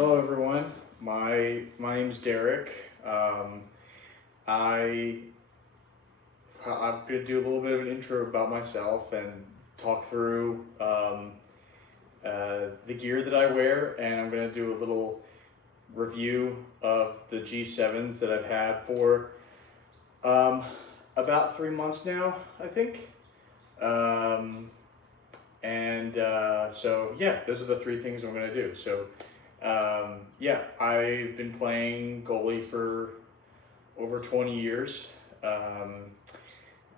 Hello everyone, my name's Derek. I I'm gonna do a little bit of an intro about myself and talk through the gear that I wear, and I'm gonna do a little review of the G7s that I've had for about 3 months now, I think. So yeah, those are the three things I'm gonna do. So yeah, I've been playing goalie for over 20 years.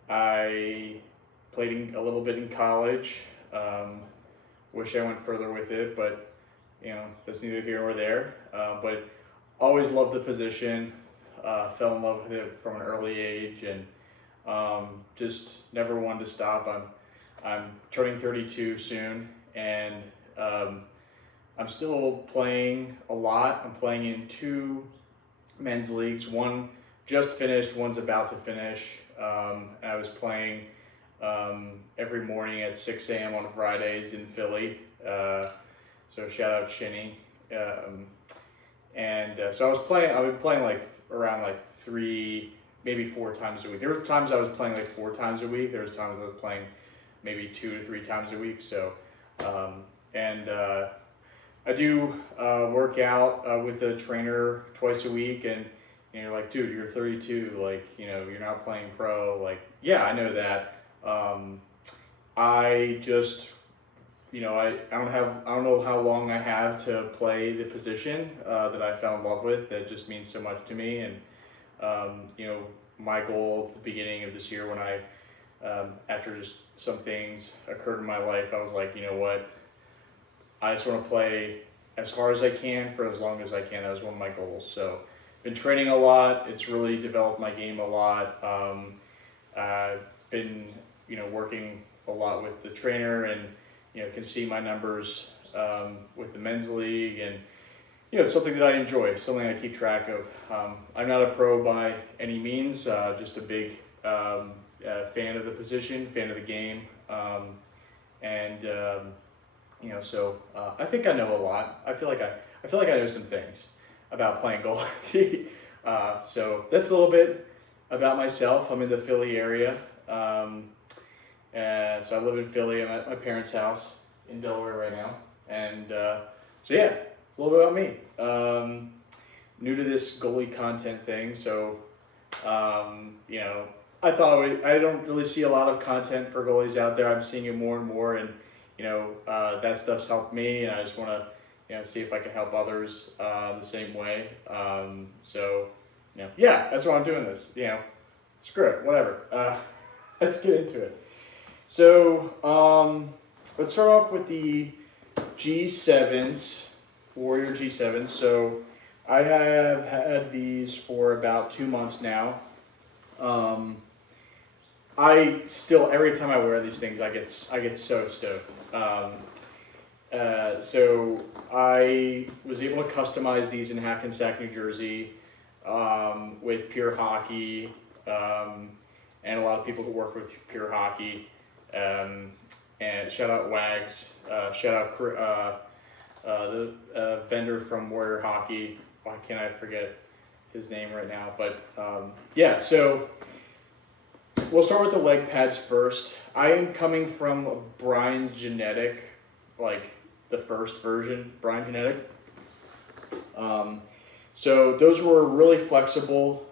I played a little bit in college. Wish I went further with it, but that's neither here nor there. But always loved the position. Fell in love with it from an early age, and just never wanted to stop. I'm turning 32 soon, and I'm still playing a lot. I'm playing in two men's leagues. One just finished, one's about to finish. I was playing every morning at 6 a.m. on Fridays in Philly. So shout out Shinny. So I've been playing like around like 3, maybe 4 times a week. There were times I was playing like 4 times a week. There was times I was playing maybe 2 to 3 times a week. So, I do work out with a trainer twice a week, and you're like, dude, you're 32, like, you're not playing pro. Like, yeah, I know that. I just, I don't know how long I have to play the position that I fell in love with. That just means so much to me. And my goal at the beginning of this year, when after just some things occurred in my life, I was like, you know what, I just want to play as hard as I can for as long as I can. That was one of my goals. So been training a lot. It's really developed my game a lot. I've been, working a lot with the trainer, and, can see my numbers with the men's league, and, it's something that I enjoy, something I keep track of. I'm not a pro by any means, just a big fan of the position, fan of the game. So I think I know a lot. I feel like I know some things about playing goalie. So that's a little bit about myself. I'm in the Philly area. So I live in Philly. I'm at my parents' house in Delaware right now. And so yeah, it's a little bit about me. New to this goalie content thing, so I don't really see a lot of content for goalies out there. I'm seeing it more and more, and that stuff's helped me, and I just want to see if I can help others the same way. Yeah, that's why I'm doing this. Screw it, whatever. Let's get into it. So let's start off with the G7s, Warrior G7s. So I have had these for about 2 months now. Every time I wear these things, I get so stoked. So I was able to customize these in Hackensack, New Jersey, with Pure Hockey, and a lot of people who work with Pure Hockey. And shout out Wags, shout out the vendor from Warrior Hockey. Why can't I forget his name right now? But yeah, so we'll start with the leg pads first. I am coming from Brian Genetic, like the first version, Brian Genetic. So those were really flexible.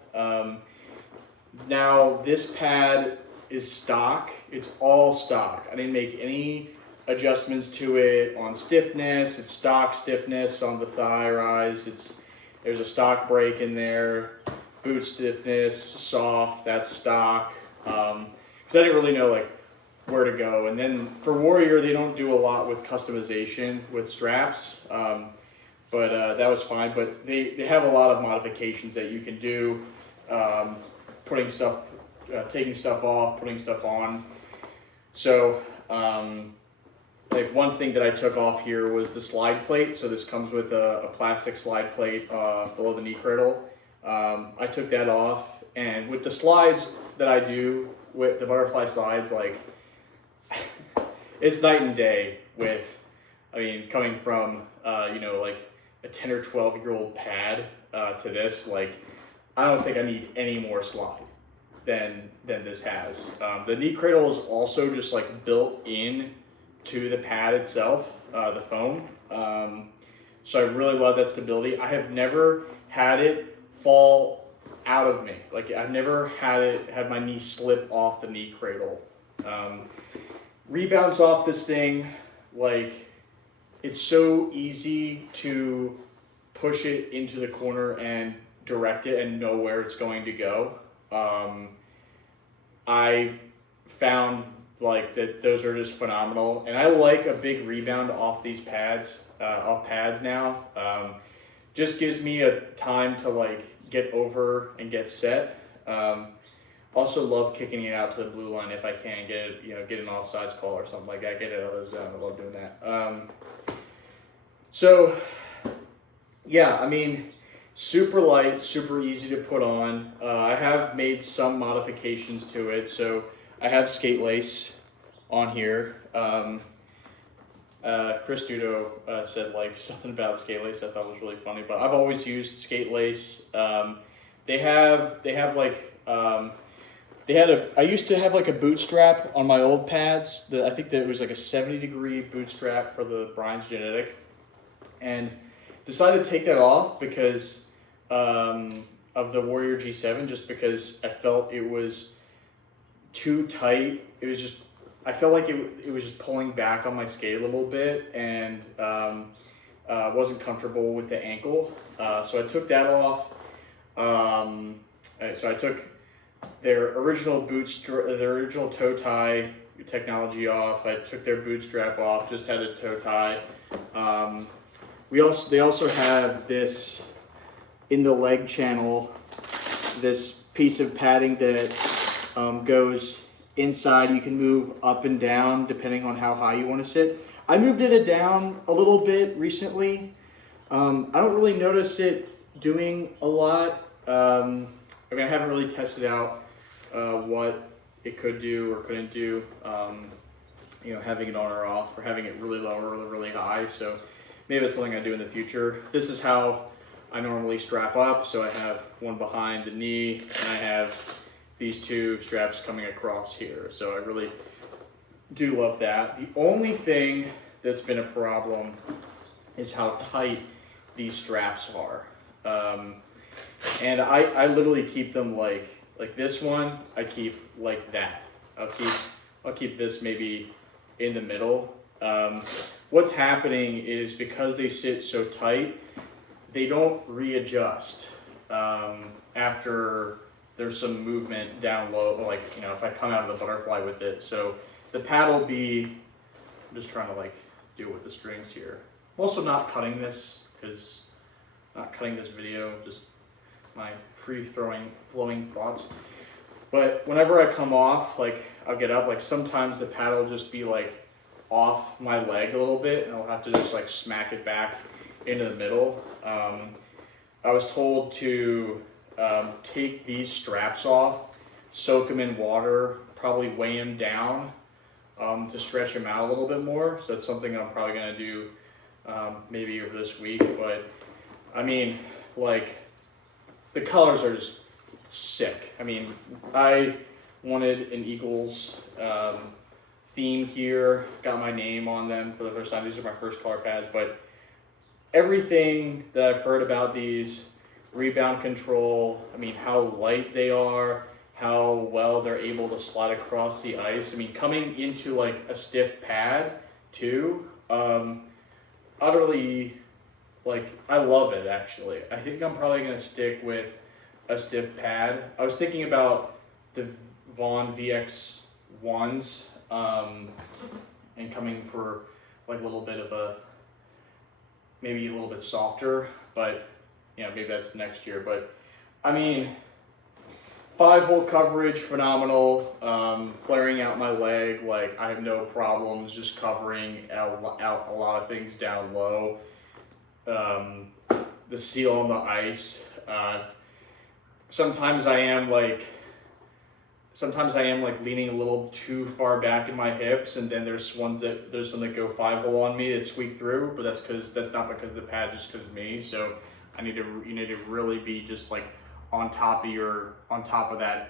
Now this pad is stock. It's all stock. I didn't make any adjustments to it on stiffness. It's stock stiffness on the thigh rise. There's a stock break in there. Boot stiffness, soft, that's stock. Because I didn't really know like where to go. And then for Warrior, they don't do a lot with customization with straps, but that was fine. But they have a lot of modifications that you can do, taking stuff off, putting stuff on. So like one thing that I took off here was the slide plate. So this comes with a plastic slide plate below the knee cradle. I took that off, and with the slides that I do, with the butterfly slides, like it's night and day with, coming from, like a 10 or 12-year-old pad to this. Like, I don't think I need any more slide than this has. The knee cradle is also just like built in to the pad itself, the foam. So I really love that stability. I have never had it fall out of me. Like, I've never had my knee slip off the knee cradle. Rebounds off this thing, like, it's so easy to push it into the corner and direct it and know where it's going to go. I found like that those are just phenomenal, and I like a big rebound off these pads, off pads now. Just gives me a time to like get over and get set. Also love kicking it out to the blue line if I can get it, get an offsides call or something like that, get it out of the zone. I love doing that. So yeah, I mean, super light, super easy to put on. I have made some modifications to it. So I have skate lace on here. Chris Dudo said like something about skate lace I thought was really funny, but I've always used skate lace. I used to have like a boot strap on my old pads. I think that it was like a 70-degree boot strap for the Brian's Genetic, and decided to take that off because of the Warrior G7, just because I felt it was too tight. I felt like it was just pulling back on my skate a little bit, and wasn't comfortable with the ankle. So I took that off. So I took their original their original toe tie technology off. I took their boot strap off, just had a toe tie. They also have this in the leg channel, this piece of padding that goes inside. You can move up and down depending on how high you want to sit. I moved it down a little bit recently. I don't really notice it doing a lot. I haven't really tested out what it could do or couldn't do, having it on or off, or having it really low or really high. So maybe that's something I do in the future. This is how I normally strap up. So I have one behind the knee, and I have these two straps coming across here. So I really do love that. The only thing that's been a problem is how tight these straps are. And I literally keep them like this one, I keep like that. I'll keep this maybe in the middle. What's happening is because they sit so tight, they don't readjust after there's some movement down low, like, if I come out of the butterfly with it. So the pad will be, I'm just trying to like deal with the strings here. I'm also not cutting this video, just my flowing thoughts. But whenever I come off, like I'll get up, like sometimes the pad will just be like off my leg a little bit, and I'll have to just like smack it back into the middle. I was told to take these straps off, soak them in water, probably weigh them down to stretch them out a little bit more. So that's something I'm probably gonna do maybe over this week. But I mean, like, the colors are just sick. I mean, I wanted an Eagles theme here, got my name on them for the first time. These are my first color pads, but everything that I've heard about these, rebound control, I mean, how light they are, how well they're able to slide across the ice. I mean, coming into like a stiff pad too, utterly, like, I love it actually. I think I'm probably gonna stick with a stiff pad. I was thinking about the Vaughn VX1s and coming for like a little bit of maybe a little bit softer, but maybe that's next year. But I mean, 5-hole coverage, phenomenal. Flaring out my leg, like I have no problems just covering out a lot of things down low. The seal on the ice. Sometimes I am like sometimes I am like leaning a little too far back in my hips, and then there's some that go 5-hole on me that squeak through, but that's not because of the pad, just because of me. So you need to really be just like on top of that,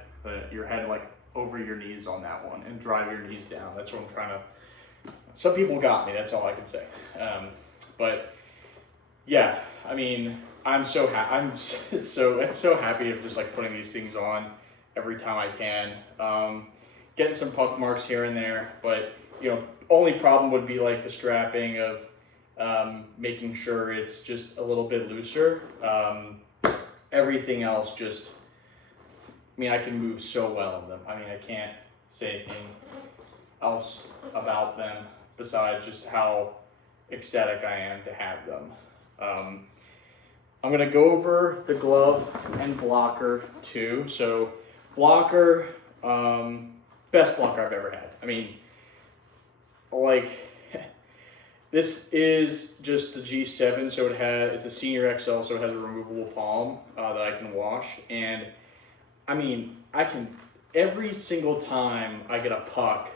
your head like over your knees on that one, and drive your knees down. That's what I'm trying to. Some people got me. That's all I can say. But yeah, I mean, I'm so happy. I'm so happy of just like putting these things on every time I can. Getting some puck marks here and there, but only problem would be like the strapping of making sure it's just a little bit looser. Everything else just, I mean, I can move so well in them. I mean, I can't say anything else about them besides just how ecstatic I am to have them. I'm going to go over the glove and blocker too. So blocker, best blocker I've ever had. I mean, like, this is just the G7, so it's a senior XL, so it has a removable palm that I can wash. And I mean, every single time I get a puck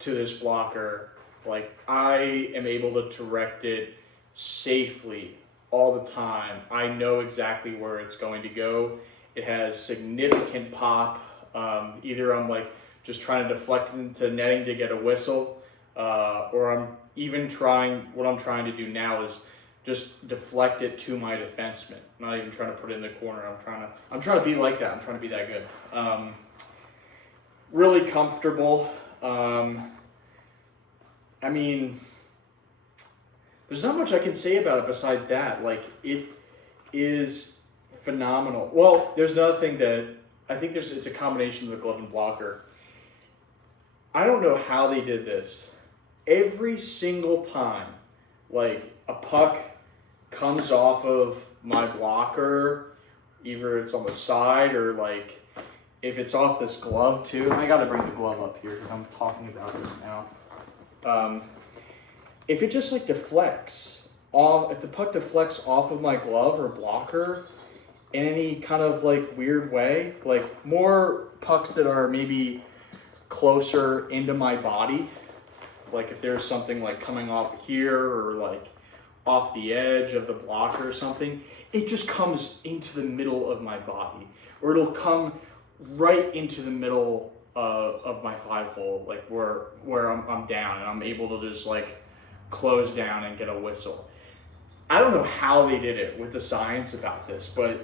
to this blocker, like, I am able to direct it safely all the time. I know exactly where it's going to go. It has significant pop. Either I'm like just trying to deflect into netting to get a whistle, or I'm even what I'm trying to do now is just deflect it to my defenseman. I'm not even trying to put it in the corner. I'm trying to be like that. I'm trying to be that good. Really comfortable. I mean, there's not much I can say about it besides that. Like, it is phenomenal. Well, there's another thing that I think it's a combination of the glove and blocker. I don't know how they did this. Every single time, like, a puck comes off of my blocker, either it's on the side or like if it's off this glove too. I got to bring the glove up here because I'm talking about this now. If it just like deflects off, if the puck deflects off of my glove or blocker in any kind of like weird way, like more pucks that are maybe closer into my body, like if there's something like coming off here or like off the edge of the blocker or something, it just comes into the middle of my body, or it'll come right into the middle of my 5-hole, like where I'm down and I'm able to just like close down and get a whistle. I don't know how they did it with the science about this, but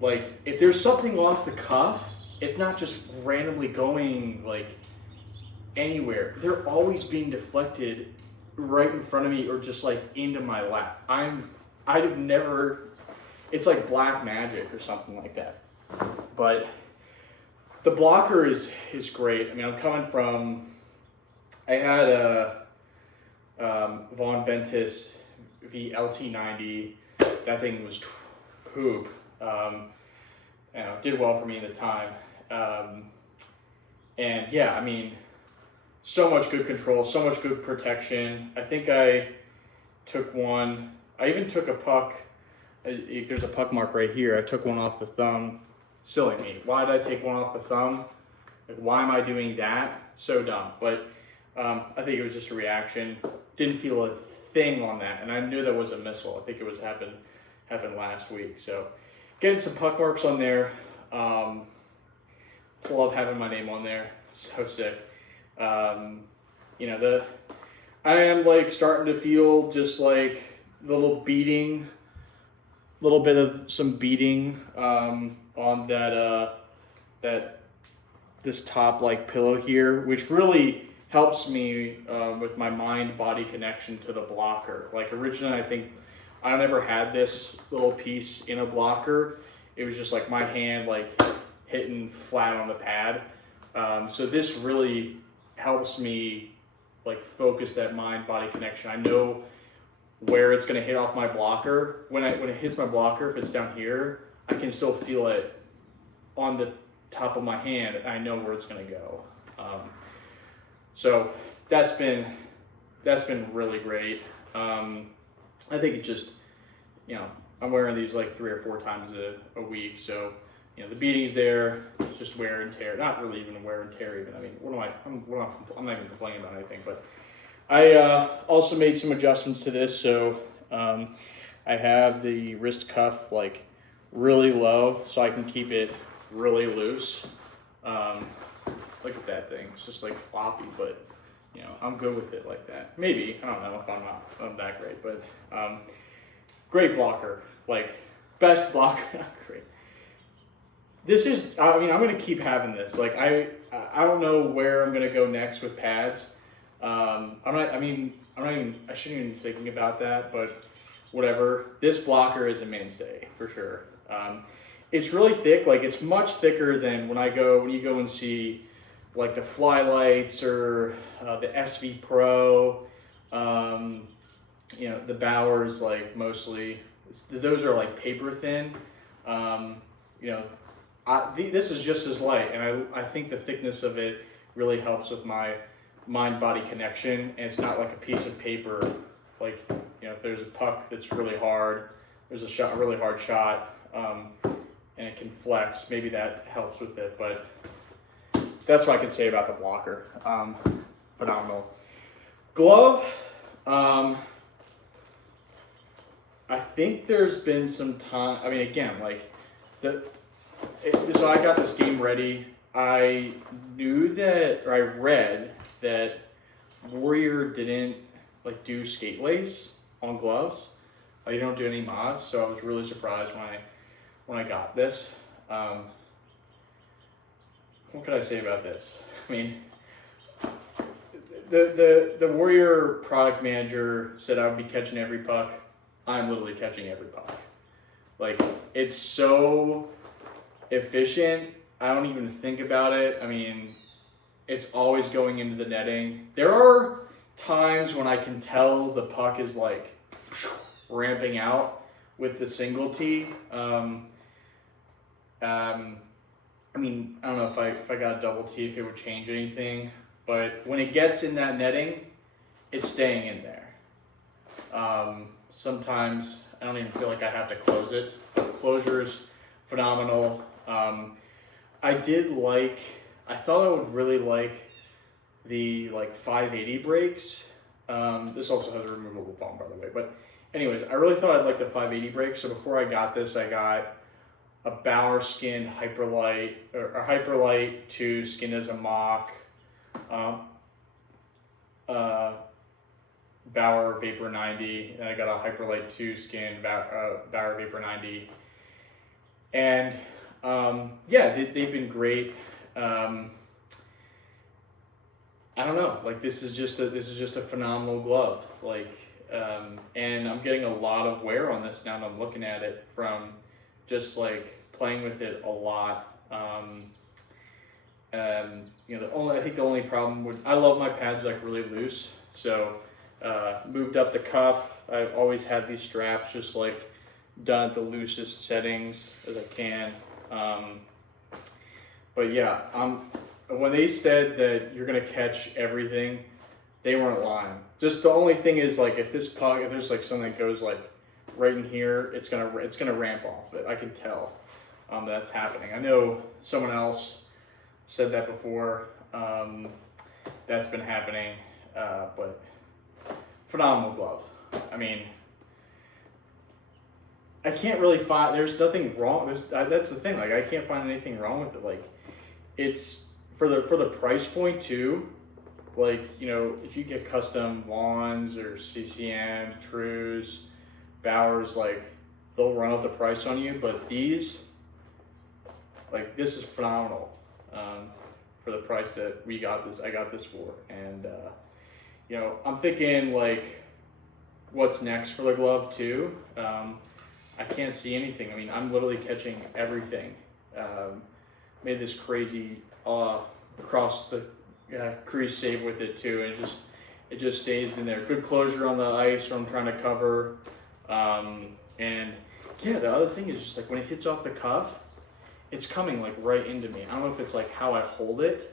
like if there's something off the cuff, it's not just randomly going like anywhere. They're always being deflected right in front of me or just like into my lap. I've never, it's like black magic or something like that. But the blocker is great. I mean, I'm coming from, I had a Von Ventus VLT90. That thing was poop. Did well for me at the time. And yeah, I mean, so much good control, so much good protection. I think I took one, I even took a puck, there's a puck mark right here. I took one off the thumb. Silly me. Why did I take one off the thumb? Like, why am I doing that? So dumb. But I think it was just a reaction. Didn't feel a thing on that. And I knew that was a missile. I think it was happened last week. So getting some puck marks on there. Love having my name on there. So sick. I am like starting to feel just like the little bit of some beating on this top like pillow here, which really helps me with my mind-body connection to the blocker. Like originally, I think I never had this little piece in a blocker. It was just like my hand like hitting flat on the pad. So this really helps me like focus that mind-body connection. I know where it's going to hit off my blocker. When it hits my blocker, if it's down here, I can still feel it on the top of my hand, and I know where it's going to go. So that's been really great. I think it just, I'm wearing these like 3 or 4 times a week, so the beating's there. It's just wear and tear. Not really even wear and tear. Even I mean, I'm not even complaining about anything. But I also made some adjustments to this. So I have the wrist cuff like really low, so I can keep it really loose. Look at that thing. It's just like floppy, but I'm good with it like that. Maybe, I don't know if I'm that great, but great blocker, like best blocker. Great. This is, I mean, I'm gonna keep having this. Like I don't know where I'm gonna go next with pads. I shouldn't even be thinking about that, but whatever. This blocker is a mainstay for sure. It's really thick. Like it's much thicker than when you go and see like the Flylights or the SV Pro, the Bowers, like mostly, those are like paper thin. This is just as light, and I think the thickness of it really helps with my mind-body connection, and it's not like a piece of paper. Like, if there's a puck that's really hard, there's a really hard shot, and it can flex, maybe that helps with it, but that's what I can say about the blocker. Phenomenal. Glove, I think there's been some time, I mean, again, like, so I got this game ready. I knew that, or I read that Warrior didn't, like, do skate lace on gloves. Like, you don't do any mods, so I was really surprised when I got this. What could I say about this? I mean, the Warrior product manager said I would be catching every puck. I'm literally catching every puck. Like, it's so efficient. I don't even think about it. I mean, it's always going into the netting. There are times when I can tell the puck is like ramping out with the single tee. I mean, I don't know if I got a double tee, if it would change anything, but when it gets in that netting, it's staying in there. Sometimes I don't even feel like I have to close it. The closure's phenomenal. I thought I would really like the 580 brakes. This also has a removable foam, by the way, but anyways, I really thought I'd like the 580 brakes. So before I got this, I got a Bauer skinned Hyperlight, or a Hyperlight 2 skinned as a mock, Bauer Vapor 90, and I got a Hyperlight 2 skinned Bauer Vapor 90, and they've been great. I don't know, like this is just a phenomenal glove, like, and I'm getting a lot of wear on this now that I'm looking at it from just like playing with it a lot. I think the only problem I love my pads like really loose, so moved up the cuff. I've always had these straps just like done at the loosest settings as I can. But yeah, when they said that you're gonna catch everything, they weren't lying. Just the only thing is like if there's like something that goes like right in here, it's gonna ramp off it. I can tell that's happening. I know someone else said that before. That's been happening, but phenomenal glove. I mean, I can't really find. There's nothing wrong. That's the thing. Like I can't find anything wrong with it. Like it's for the price point too. Like if you get custom Wands or CCMs, Trues, Bowers, like they'll run up the price on you. But these, like this is phenomenal for the price that I got this for, and I'm thinking like, what's next for the glove too? I can't see anything. I mean, I'm literally catching everything. Made this crazy across the crease save with it too, and it just stays in there. Good closure on the ice where I'm trying to cover. And yeah, the other thing is just like when it hits off the cuff, it's coming like right into me. I don't know if it's like how I hold it,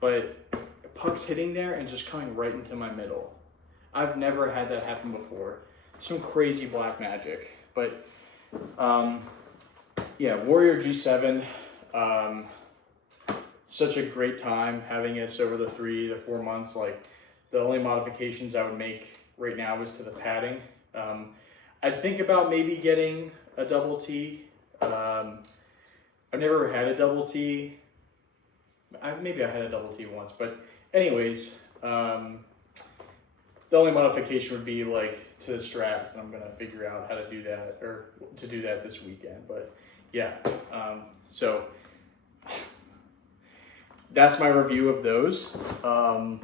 but puck's hitting there and just coming right into my middle. I've never had that happen before. Some crazy black magic. But yeah, Warrior G7. Such a great time having this over the 3 to 4 months. Like, the only modifications I would make right now is to the padding. I'd think about maybe getting a double T. I've never had a double T. Maybe I had a double T once, but anyways, the only modification would be like to the straps, and I'm gonna figure out how to do that, or to do that this weekend. But yeah, so that's my review of those. I'm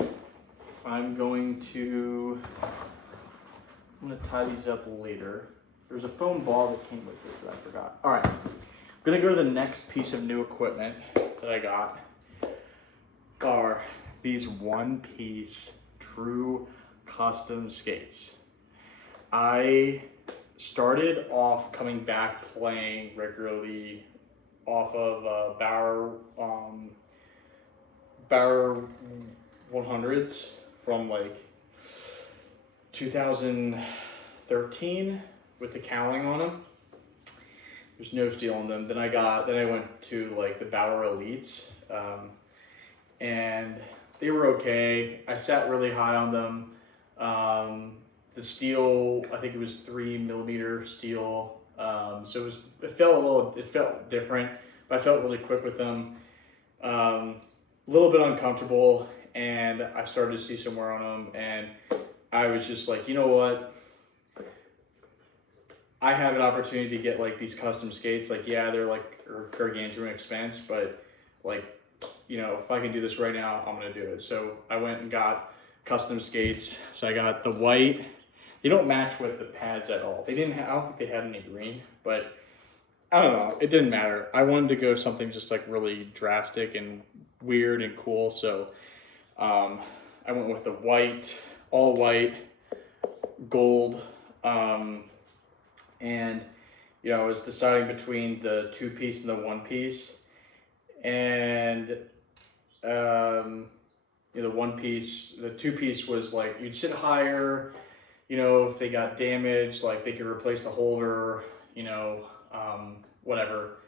gonna tie these up later. There's a foam ball that came with it that I forgot. All right, I'm gonna go to the next piece of new equipment that I got. Are these one-piece true custom skates. I started off coming back playing regularly off of Bauer 100s from like 2013 with the cowling on them. There's no steel on them. Then I went to like the Bauer Elites, and they were okay. I sat really high on them. The steel, I think it was 3mm steel. So it felt different, but I felt really quick with them. A little bit uncomfortable, and I started to see some wear on them, and I was just like, you know what? I have an opportunity to get like these custom skates. Like, yeah, they're like gargantuan expense, but like, you know, if I can do this right now, I'm gonna do it. So I went and got custom skates. So I got the white. They don't match with the pads at all. They didn't have, I don't think they had any green, but I don't know. It didn't matter. I wanted to go something just like really drastic and weird and cool. So I went with the white, all white, gold. And, you know, I was deciding between the 2-piece and the 1-piece. And, you know, the 1-piece, the 2-piece was like, you'd sit higher, you know, if they got damaged, like they could replace the holder, you know, whatever.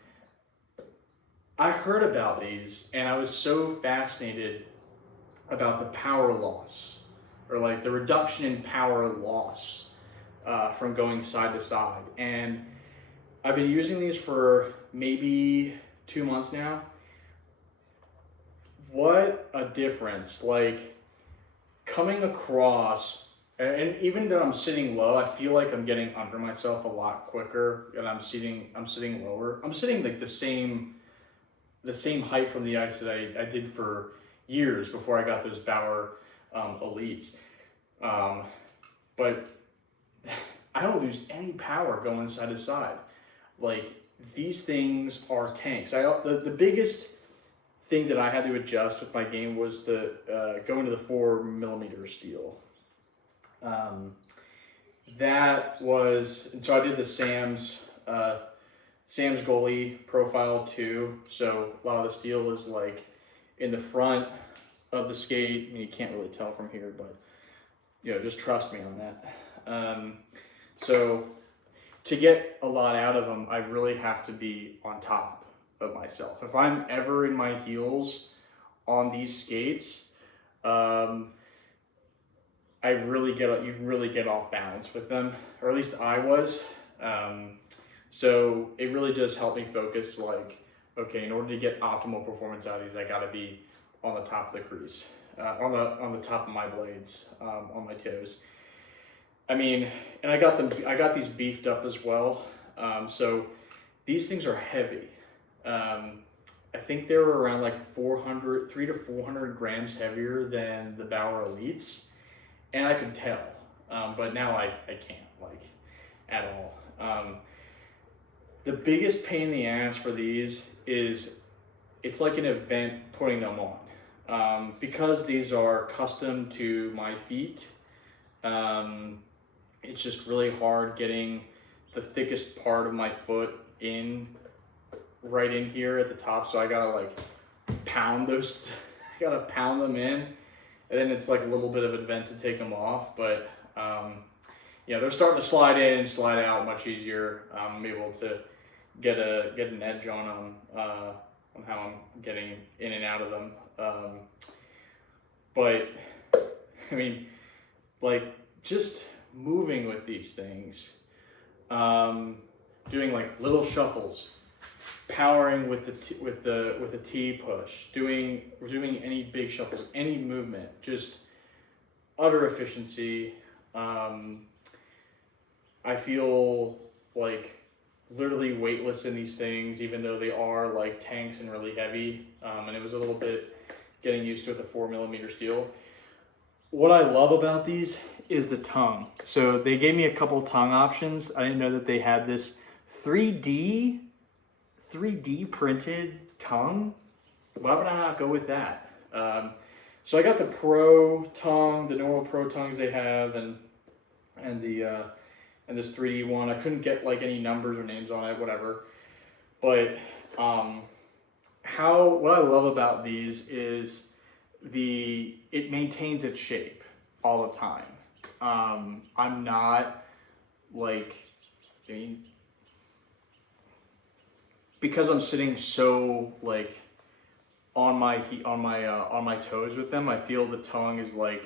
I heard about these, and I was so fascinated about the power loss, or like the reduction in power loss from going side to side. And I've been using these for maybe 2 months now. What a difference. Like, coming across, and even though I'm sitting low, I feel like I'm getting under myself a lot quicker, and I'm sitting lower. I'm sitting like the same height from the ice that I did for years before I got those Bauer Elites. But I don't lose any power going side to side. Like, these things are tanks. The biggest thing that I had to adjust with my game was to go into the 4mm steel. That was, and so I did the Sam's Goalie profile too. So a lot of the steel is like in the front of the skate. I mean, you can't really tell from here, but you know, just trust me on that. So to get a lot out of them, I really have to be on top of myself. If I'm ever in my heels on these skates, you really get off balance with them, or at least I was. So it really does help me focus, like, okay, in order to get optimal performance out of these, I gotta be on the top of the crease, on the top of my blades, on my toes. I mean, and I got these beefed up as well. So these things are heavy. I think they were around like 300 to 400 grams heavier than the Bauer Elites, and I could tell, but now I can't, like, at all. The biggest pain in the ass for these is it's like an event putting them on, because these are custom to my feet. It's just really hard getting the thickest part of my foot right in here at the top. So I gotta like pound those, I gotta pound them in, and then it's like a little bit of an event to take them off. But yeah, they're starting to slide in and slide out much easier. I'm able to get an edge on them, on how I'm getting in and out of them. But I mean, like, just moving with these things, doing like little shuffles, powering with the T push, doing any big shuffles, any movement, just utter efficiency. I feel like literally weightless in these things, even though they are like tanks and really heavy. And it was a little bit getting used to it, the 4mm steel. What I love about these is the tongue. So they gave me a couple tongue options. I didn't know that they had this 3D printed tongue. Why would I not go with that? So I got the Pro tongue, the normal Pro tongues they have, and this 3D one. I couldn't get like any numbers or names on it, whatever. But what I love about these is it maintains its shape all the time. I'm not like, I mean, because I'm sitting so like on my toes with them, I feel the tongue is like,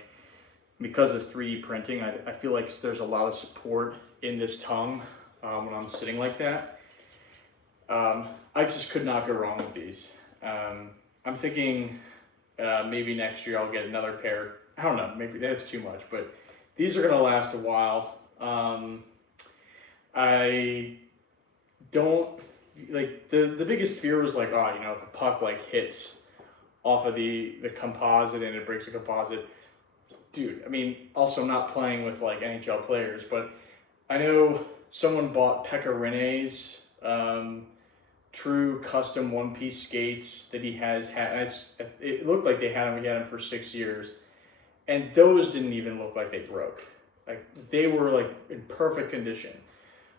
because of 3D printing, I feel like there's a lot of support in this tongue when I'm sitting like that. I just could not go wrong with these. I'm thinking maybe next year I'll get another pair. I don't know, maybe that's too much, but these are gonna last a while. I don't, like, the biggest fear was like, oh, you know, if a puck like hits off of the composite and it breaks the composite. Dude, I mean, also I'm not playing with like NHL players, but I know someone bought Pekka Rinne's true custom one-piece skates that he has had. It looked like he had them for 6 years, and those didn't even look like they broke. Like, they were like in perfect condition.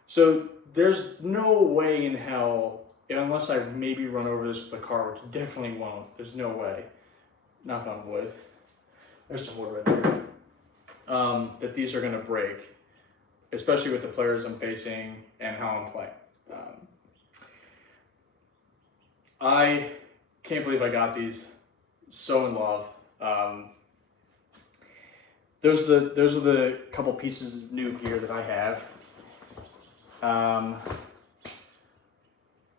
So there's no way in hell, unless I maybe run over this with a car, which definitely won't. There's no way. Knock on wood. There's some wood right there. That these are gonna break, especially with the players I'm facing and how I'm playing. I can't believe I got these. So in love. Those are the couple pieces of new gear that I have. All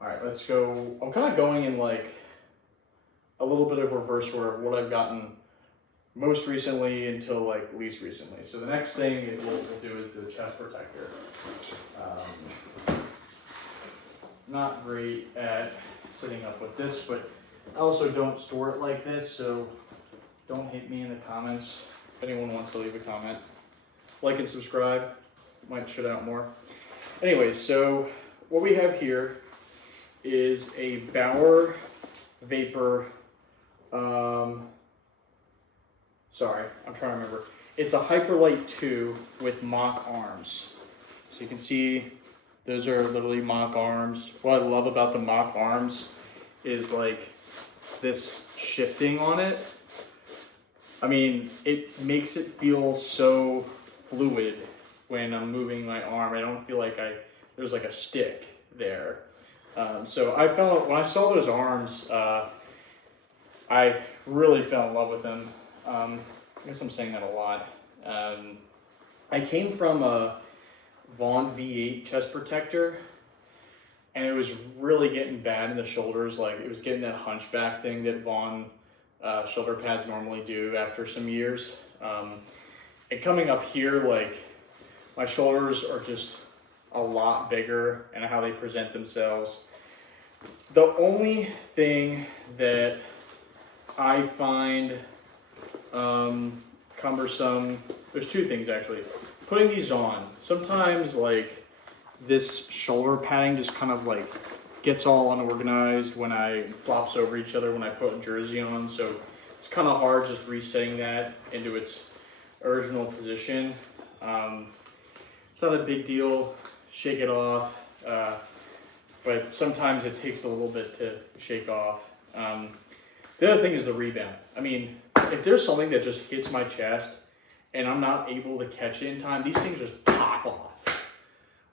right, let's go. I'm kind of going in like a little bit of reverse order of what I've gotten most recently until like least recently. So the next thing we'll do is the chest protector. Not great at sitting up with this, but I also don't store it like this, so don't hate me in the comments. If anyone wants to leave a comment, like and subscribe, might shut out more. Anyways, so what we have here is a Bauer Vapor, sorry, I'm trying to remember. It's a Hyperlight 2 with mock arms. So you can see those are literally mock arms. What I love about the mock arms is like this shifting on it. I mean, it makes it feel so fluid when I'm moving my arm. I don't feel like there's like a stick there. So I felt, when I saw those arms, I really fell in love with them. I guess I'm saying that a lot. I came from a Vaughn V8 chest protector, and it was really getting bad in the shoulders. Like, it was getting that hunchback thing that Vaughn shoulder pads normally do after some years. And coming up here, like, my shoulders are just a lot bigger and how they present themselves. The only thing that I find cumbersome, there's two things actually. Putting these on, sometimes like this shoulder padding just kind of like gets all unorganized when I flops over each other when I put a jersey on, so it's kind of hard just resetting that into its original position. It's not a big deal, shake it off, but sometimes it takes a little bit to shake off. The other thing is the rebound. I mean, if there's something that just hits my chest and I'm not able to catch it in time, these things just pop off.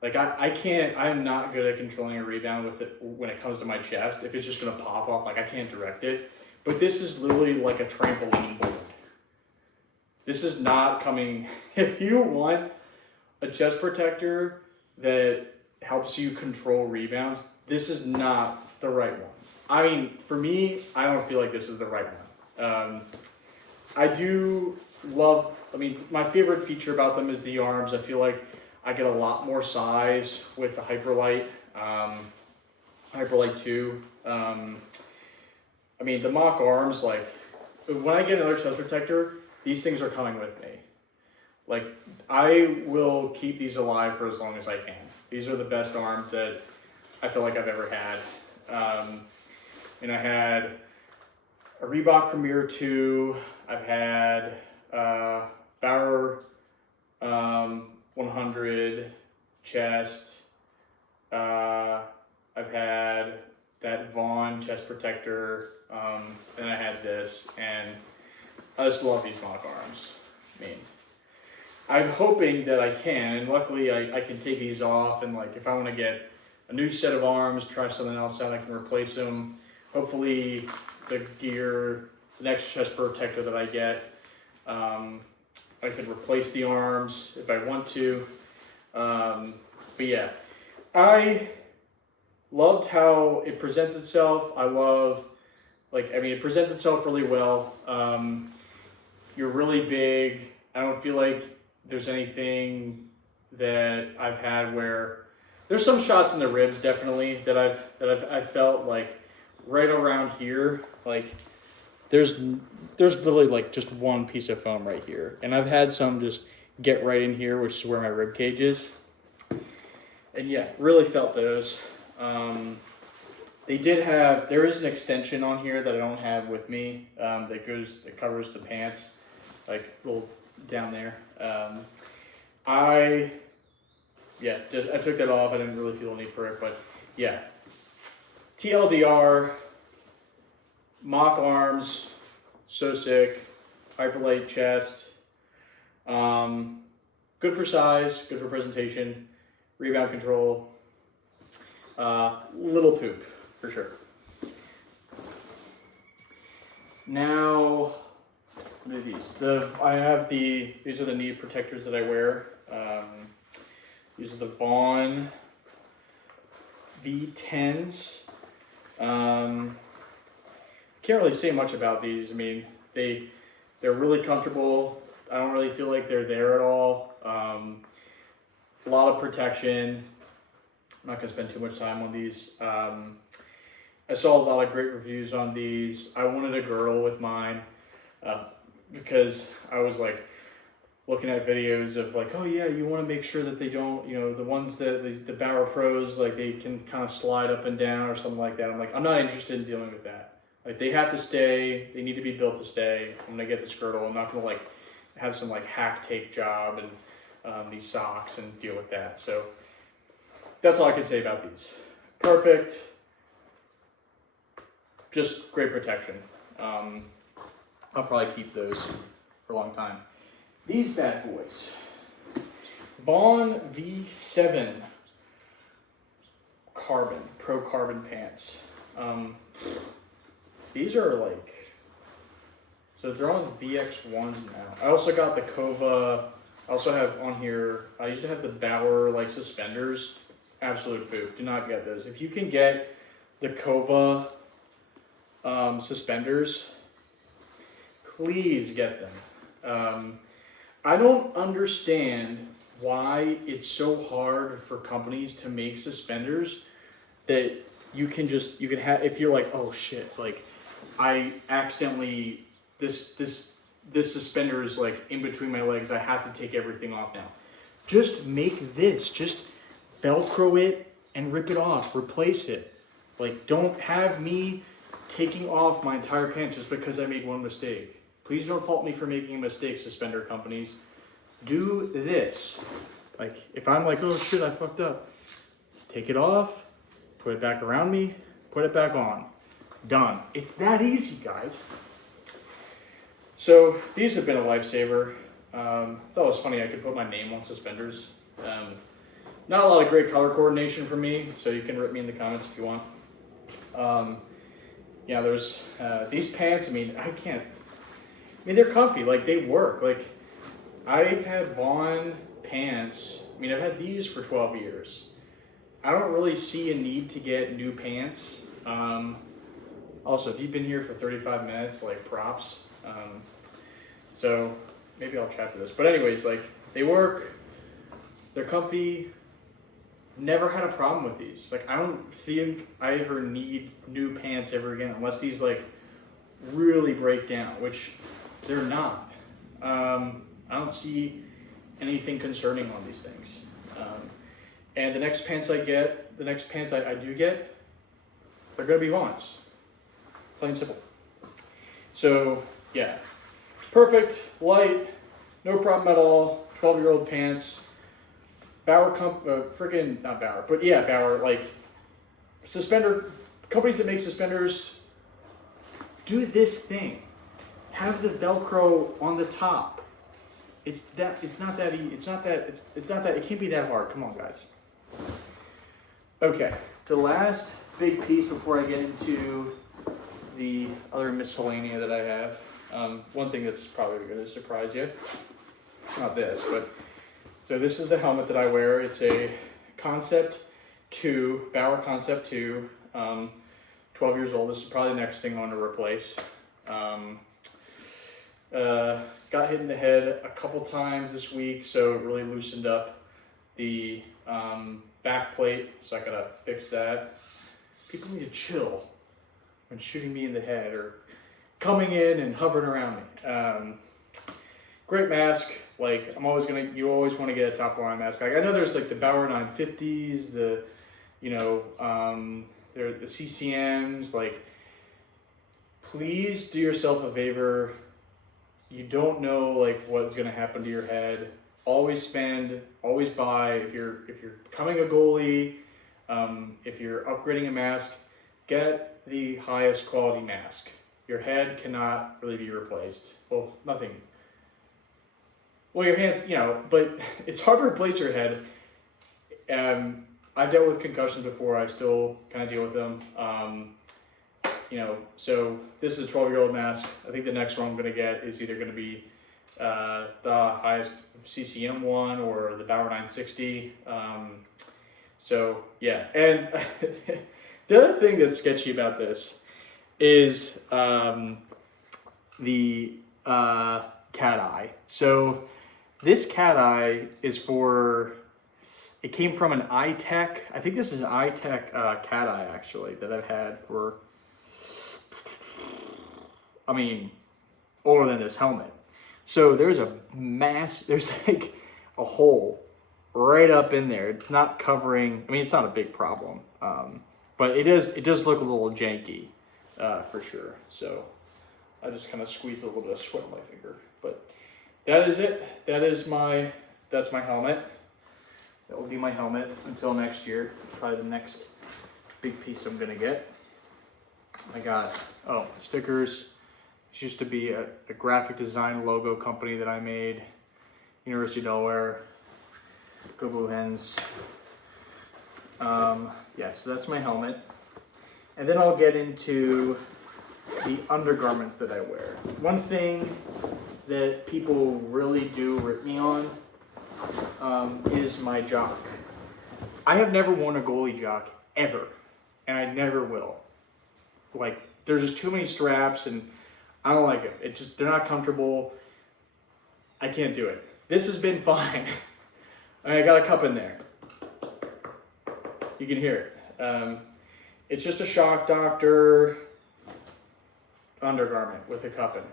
Like I'm not good at controlling a rebound with it when it comes to my chest. If it's just gonna pop off, like I can't direct it. But this is literally like a trampoline board. This is not coming, if you want a chest protector that helps you control rebounds, this is not the right one. I mean, for me, I don't feel like this is the right one. I do love, I mean, my favorite feature about them is the arms. I feel like I get a lot more size with the Hyperlite, Hyperlite 2. I mean, the mock arms, like, when I get another chest protector, these things are coming with me. Like, I will keep these alive for as long as I can. These are the best arms that I feel like I've ever had. And I had a Reebok Premier 2. I've had Bauer 100 chest. I've had that Vaughn chest protector. And I had this, and I just love these mock arms. I mean, I'm hoping that I can, and luckily I can take these off, and like if I want to get a new set of arms, try something else out, I can replace them. Hopefully the next chest protector that I get, I can replace the arms if I want to. But yeah, I loved how it presents itself. I love, like, I mean, it presents itself really well. You're really big. I don't feel like there's anything that I've had where there's some shots in the ribs definitely that I've felt like right around here, like there's literally like just one piece of foam right here, and I've had some just get right in here, which is where my rib cage is, and yeah, really felt those. There is an extension on here that I don't have with me, that covers the pants, like a little down there. I took that off. I didn't really feel a need for it, but yeah. TLDR, mock arms, so sick, Hyperlite chest, good for size, good for presentation, rebound control, little poop, for sure. Now, what are these? These are the knee protectors that I wear. These are the Vaughn V10s. Can't really say much about these. I mean, they're really comfortable. I don't really feel like they're there at all. A lot of protection. I'm not gonna spend too much time on these. I saw a lot of great reviews on these. I wanted a girdle with mine because I was like looking at videos of like, oh yeah, you want to make sure that they don't, the ones that the Bauer Pros, like they can kind of slide up and down or something like that. I'm like, I'm not interested in dealing with that. Like they have to stay. They need to be built to stay. I'm gonna get this girdle. I'm not gonna like have some like hack take job and these socks and deal with that. So that's all I can say about these. Perfect. Just great protection. I'll probably keep those for a long time. These bad boys. Vaughn V7 Carbon, Pro Carbon pants. These are like, so they're on VX1s now. I also got the Kova. I also have on here, I used to have the Bauer like suspenders. Absolute poop. Do not get those. If you can get the Kova suspenders, please get them. I don't understand why it's so hard for companies to make suspenders that you can have, if you're like, oh shit, like I accidentally, this suspender is like in between my legs, I have to take everything off now. Just make this, just Velcro it and rip it off, replace it. Like don't have me taking off my entire pants just because I made one mistake. Please don't fault me for making a mistake, suspender companies. Do this. Like, if I'm like, oh shit, I fucked up. Take it off, put it back around me, put it back on. Done. It's that easy, guys. So, these have been a lifesaver. I thought it was funny I could put my name on suspenders. Not a lot of great color coordination for me, so you can rip me in the comments if you want. Yeah, there's these pants. I mean, they're comfy. Like, they work. Like, I've had Vaughn pants. I mean, I've had these for 12 years. I don't really see a need to get new pants. Also, if you've been here for 35 minutes, like, props. So maybe I'll chat for this. But anyways, like, they work. They're comfy. Never had a problem with these. Like, I don't think I ever need new pants ever again unless these, like, really break down, which they're not. I don't see anything concerning on these things. And the next pants I do get, they're gonna be Vaughns. Plain and simple. So, yeah. Perfect, light, no problem at all. 12-year-old pants. Bauer Bauer, like, suspender, companies that make suspenders, do this thing. Have the Velcro on the top. It can't be that hard. Come on, guys. Okay, the last big piece before I get into the other miscellanea that I have. One thing that's probably going to surprise you. Not this, but so this is the helmet that I wear. It's a Concept 2, Bauer Concept 2, 12 years old. This is probably the next thing I want to replace. Got hit in the head a couple times this week, so it really loosened up the back plate, so I gotta fix that. People need to chill when shooting me in the head or coming in and hovering around me. Great mask. Like, you always want to get a top line mask. Like, I know there's like the Bauer 950s, the CCMs. Like, please do yourself a favor. You don't know like what's gonna happen to your head. Always buy. If you're becoming a goalie, if you're upgrading a mask, get the highest quality mask. Your head cannot really be replaced. Well, nothing. Well, your hands, but it's hard to replace your head. I've dealt with concussions before. I still kind of deal with them. So this is a 12-year-old mask. I think the next one I'm going to get is either going to be the highest CCM one or the Bauer 960. So, yeah. And the other thing that's sketchy about this is the cat eye. So this cat eye is it came from an iTech. I think this is an iTech cat eye, actually, that I've had for, older than this helmet. So there's like a hole right up in there. It's not covering, it's not a big problem. But it does look a little janky, for sure. So I just kind of squeezed a little bit of sweat on my finger. But that is it. That's my helmet. That will be my helmet until next year. Probably the next big piece I'm gonna get. I got, stickers. This used to be a graphic design logo company that I made. University of Delaware. Go Blue Hens. So that's my helmet. And then I'll get into the undergarments that I wear. One thing that people really do rip me on is my jock. I have never worn a goalie jock ever, and I never will. Like, there's just too many straps, and I don't like it. They're not comfortable. I can't do it. This has been fine. I got a cup in there. You can hear it. It's just a Shock Doctor undergarment with a cup in it.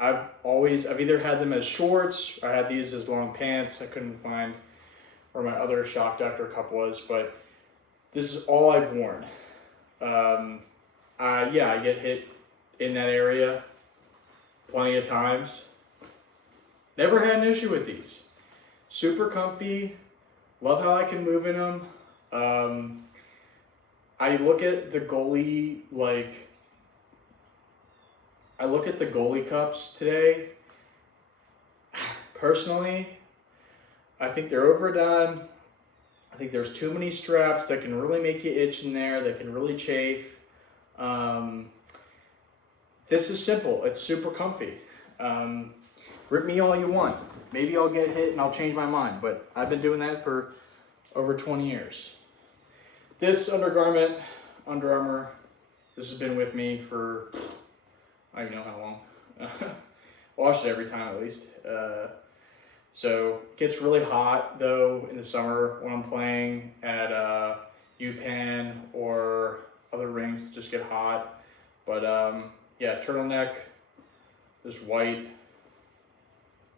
I've either had them as shorts, or I had these as long pants. I couldn't find where my other Shock Doctor cup was, but this is all I've worn. I get hit in that area plenty of times. Never had an issue with these. Super comfy. Love how I can move in them. I look at the goalie, cups today. Personally, I think they're overdone. I think there's too many straps that can really make you itch in there, that can really chafe. This is simple, it's super comfy. Rip me all you want. Maybe I'll get hit and I'll change my mind, but I've been doing that for over 20 years. This undergarment, Under Armour, this has been with me for, I don't even know how long. Wash it every time at least. So it gets really hot though in the summer when I'm playing at UPenn or other rinks, just get hot. But yeah, turtleneck, just white,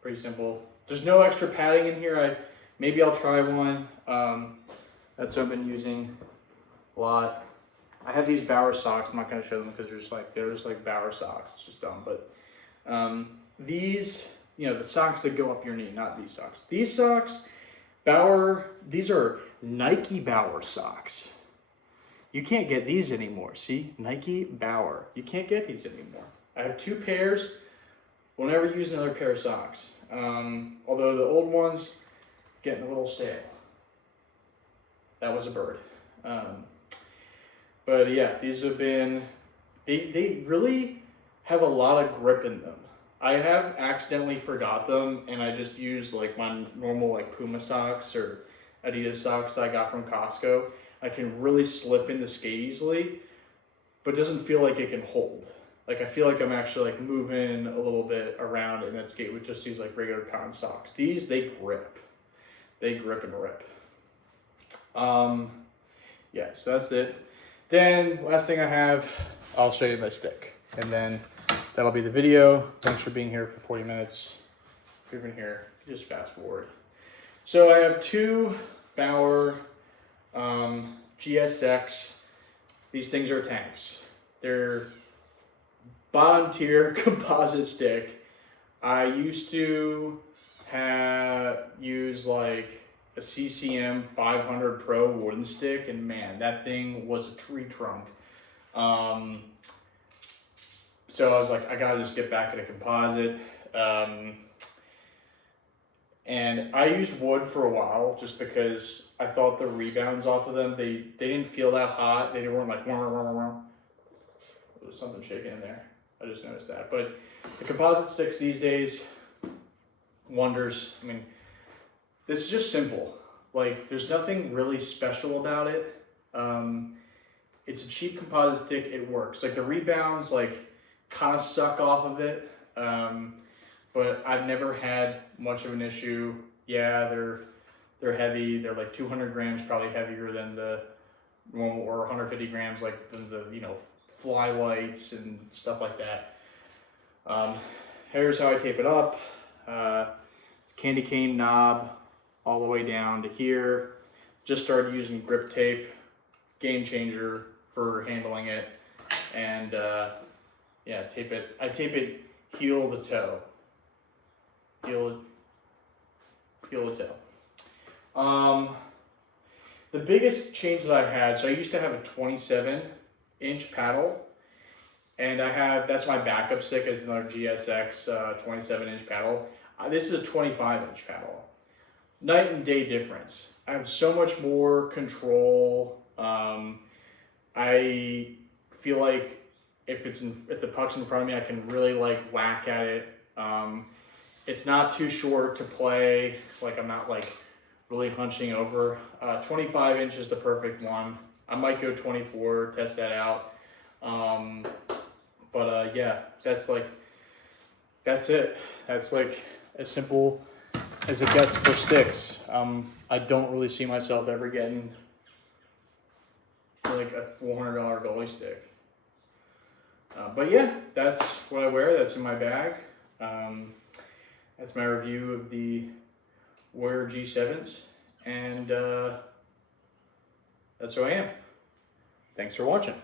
pretty simple. There's no extra padding in here. Maybe I'll try one. That's what I've been using a lot. I have these Bauer socks. I'm not going to show them because they're just like Bauer socks. It's just dumb. But these, you know, the socks that go up your knee, not these socks. These socks, Bauer, these are Nike Bauer socks. You can't get these anymore. See, Nike Bauer. You can't get these anymore. I have 2 pairs. Will never use another pair of socks. Although the old ones getting a little stale. That was a bird. But yeah, these have been, they really have a lot of grip in them. I have accidentally forgot them and I just used like my normal like Puma socks or Adidas socks I got from Costco. I can really slip in the skate easily, but it doesn't feel like it can hold. Like I feel like I'm actually like moving a little bit around in that skate with just these like regular cotton socks. These, they grip. They grip and rip. Yeah, so that's it. Then last thing I have, I'll show you my stick. And then that'll be the video. Thanks for being here for 40 minutes. If you've been here, just fast forward. So I have 2 Bauer GSX. These things are tanks. They're bottom tier composite stick. I used to use like a CCM 500 Pro wooden stick, and man, that thing was a tree trunk. So I was like, I gotta just get back at a composite. And I used wood for a while just because I thought the rebounds off of them, they didn't feel that hot. They weren't like, wah, wah, wah, wah. There was something shaking in there. I just noticed that. But the composite sticks these days, wonders. I mean, this is just simple. Like, there's nothing really special about it. It's a cheap composite stick. It works. Like, the rebounds, like, kind of suck off of it. But I've never had much of an issue. Yeah, they're heavy. They're like 200 grams, probably heavier than the normal, or 150 grams, like the you know, fly lights and stuff like that. Here's how I tape it up. Candy cane knob all the way down to here. Just started using grip tape. Game changer for handling it. And yeah, tape it. I tape it heel to toe. Heel to toe. The biggest change that I had, so I used to have a 27-inch paddle, and that's my backup stick is another GSX 27-inch paddle. This is a 25-inch paddle. Night and day difference. I have so much more control. I feel like if the puck's in front of me, I can really like whack at it. It's not too short to play. Like, I'm not like really hunching over. 25 inch is the perfect one. I might go 24, test that out. But yeah, that's it. That's like as simple as it gets for sticks. I don't really see myself ever getting like a $400 goalie stick. But yeah, that's what I wear. That's in my bag. That's my review of the Warrior G7s, and that's who I am. Thanks for watching.